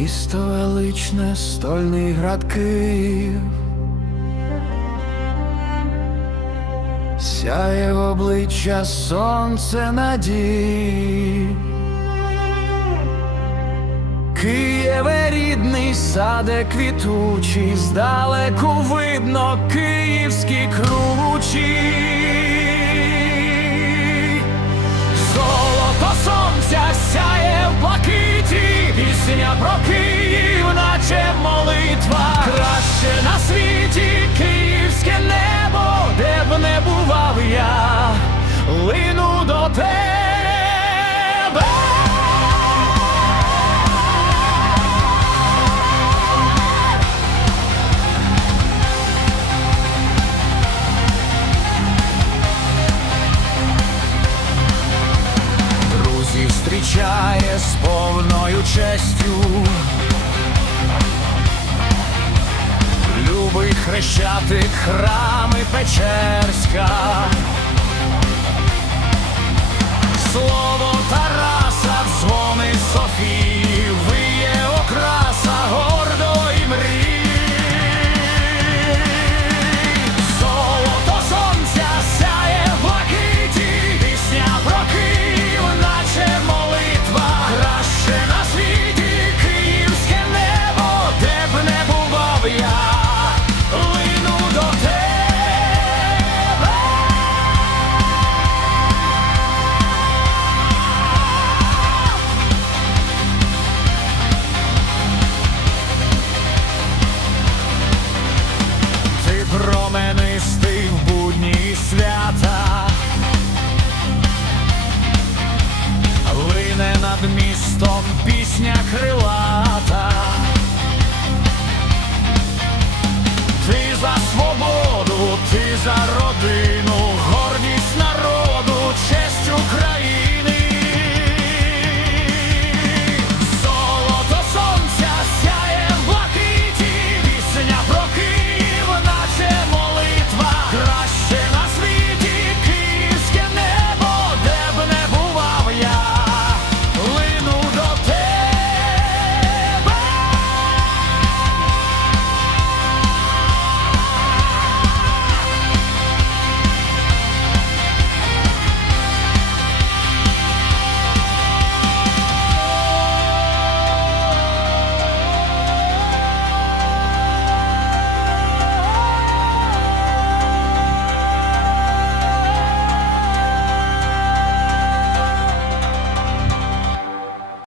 Місто величне, стольний град Київ сяє в обличчя сонце надії. Києве рідний саде квітучий, здалеку видно київські кручі. зустрічає з повною честю. Любий хрещатик храми Печерська. Над містом пісня крила.